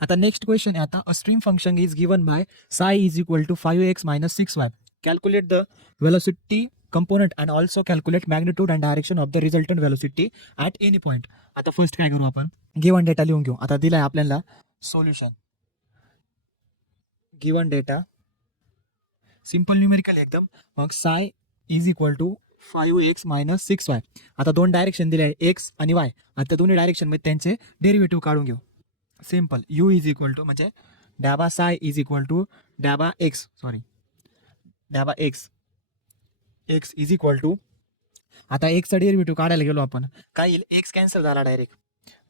आता next question आहे आता a stream function is given by psi is equal to 5x minus 6y. Calculate the velocity component and also calculate magnitude and direction of the resultant velocity at any point. आता first काय करू आपण given data लिहून घेऊ. आता दिलाय आपल्याला solution given data simple numerical एकदम. मग साय is equal to 5x minus 6y. आता दोन डायरेक्शन दिले आहे एक्स आणि वाय. आता दोन्ही डायरेक्शन मध्ये त्यांचे डेरिव्हेटिव्ह काढून घेऊ. Simple U is equal to म्हणजे डॅबा साय इज इक्वल टू डॅबा एक्स डॅबा एक्स इज इक्वल टू आता एक्सचा डेरिव्हेटिव्ह काढायला गेलो आपण काय येईल एक्स कॅन्सल झाला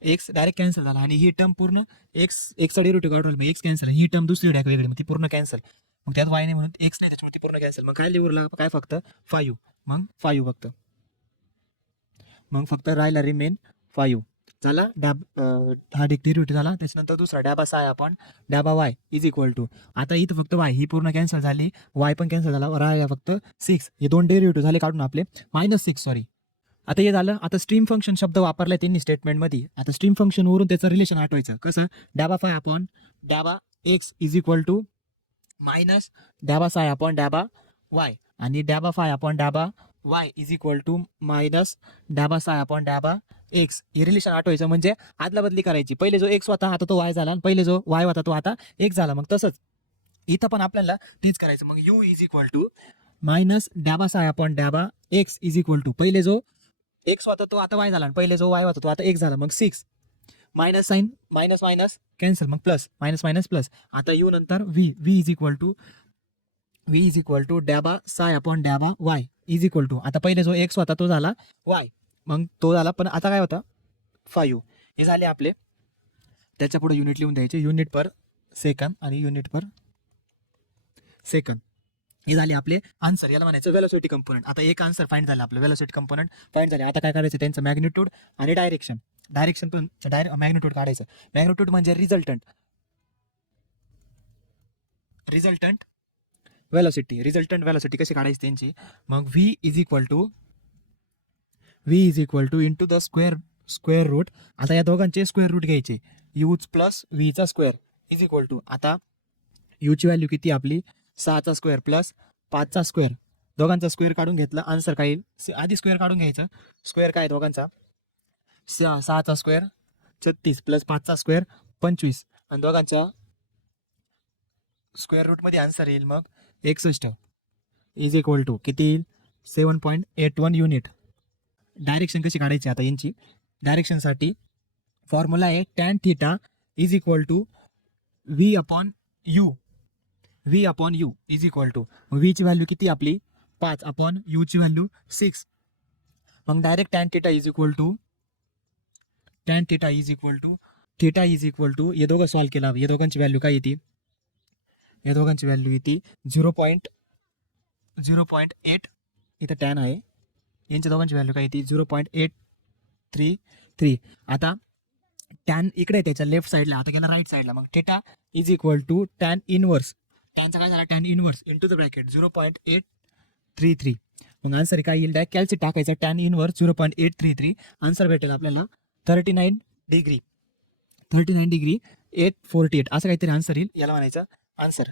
एक्स डायरेक्ट कॅन्सल झाला आणि ही टर्म पूर्ण एक्सचा डेरिव्हेटिव्ह काढून एक्स कॅन्सल ही टर्म दुसरी डायरेक्ट वेगळी मग ती पूर्ण कॅन्सल. मग त्यात वाय नाही म्हणून एक्स नाही त्याच्यामुळे ती पूर्ण कॅन्सल. मग काय लिहूला काय फक्त 5 मग 5 फक्त मग फक्त राहिला रिमेन 5 झाला हा डेरिव्हेटिव्ह झाला. त्याच्यानंतर दुसरा डॅबा साय आपण डॅबा वाय इज इक्वल टू आता इथं फक्त वाय ही पूर्ण कॅन्सल झाली वाय पण कॅन्सल झाला राहिला फक्त 6. हे दोन डेरिव्हेटिव्ह झाले काढून आपले -6 आता हे झालं. आता स्ट्रीम फंक्शन शब्द वापरलाय त्यांनी स्टेटमेंटमध्ये. आता स्ट्रीम फंक्शन वरून त्याचं रिलेशन आठवायचं कसं डॅबा फाय अपॉन डॅबा X is equal to minus डॅबा साय अपॉन डॅबा वाय आणि डॅबा फाय अपॉन डॅबा Y is equal to minus डॅबा साय अपॉन डॅबा एक्स. हे रिलेशन आठवायचं म्हणजे आदला बदली करायची. पहिले जो एक्स होता आता तो वाय झाला आणि पहिले जो वाय होता तो आता एक्स झाला. मग तसंच इथं पण आपल्याला तीच करायचं. मग U is equal to minus डॅबा साय अपॉन डॅबा एक्स इज इक्वल टू पहिले जो एक्स होता तो आता वाय झाला आणि पहिले जो वाय होता तो आता एक्स झाला. मग 6 minus sign minus minus cancel मग प्लस मायनस मायनस प्लस. आता यू नंतर व्ही इज इक्वल टू डॅबा साय अपॉन डॅबा वाय इज इक्वल टू आता पहिले जो एक्स होता तो झाला वाय मग तो झाला पण आता काय होता 5. हे झाले आपले. त्याच्या पुढे युनिट लिहून द्यायचे युनिट पर सेकंद आणि युनिट पर सेकंद. हे झाले आपले आन्सर. याला म्हणायचं वेलोसिटी कंपोनंट. आता एक आन्सर फाइंड झालं आपलं वेलोसिटी कंपोनंट फाइंड झाले. आता काय करायचं त्यांचं मॅग्निट्यूड आणि डायरेक्शन पण मॅग्निट्यूड काढायचं. मॅग्निट्यूड म्हणजे रिझल्टंट वेलोसिटी कशी काढायची त्यांची. मग V is equal to into the square root. आता या दोघांचे स्क्वेअर रूट घ्यायचे यूज प्लस व्हीचा स्क्वेअर इज इक्वल टू आता यूची व्हॅल्यू किती आपली 6चा स्क्वेअर प्लस 5चा स्क्वेअर. दोघांचा स्क्वेअर काढून घेतला आन्सर काय येईल आधी स्क्वेअर काढून घ्यायचं. स्क्वेअर काय दोघांचा 6चा स्क्वेअर 36 प्लस 5चा स्क्वेअर 25 आणि दोघांच्या स्क्वेअर रूटमध्ये आन्सर येईल मग 61 इज इक्वल टू किती येईल 7.81 युनिट. डायरेक्शन कशी काढायची आता यांची डायरेक्शनसाठी फॉर्म्युला आहे tan theta is equal to V upon U is equal to व्हीची व्हॅल्यू किती आपली 5 अपॉन यूची व्हॅल्यू 6. मग direct tan theta is equal to हे दोघं सॉल्व केला या दोघांची व्हॅल्यू काय येते 0.8 इथं टॅन आहे यांच्या दोघांची व्हॅल्यू काय येते 0.833. आता टॅन इकडे त्याच्या लेफ्ट साईडला आता गेला राईट साईडला. मग theta is equal to tan inverse टॅनचा काय झाला tan inverse into the bracket 0.833. मग आन्सर काय येईल डायरेक्ट कॅल्सी टाकायचा टॅन इनवर्स 0.833 आन्सर भेटेल आपल्याला 39 डिग्री 848 असं काहीतरी आन्सर येईल. याला म्हणायचं आन्सर.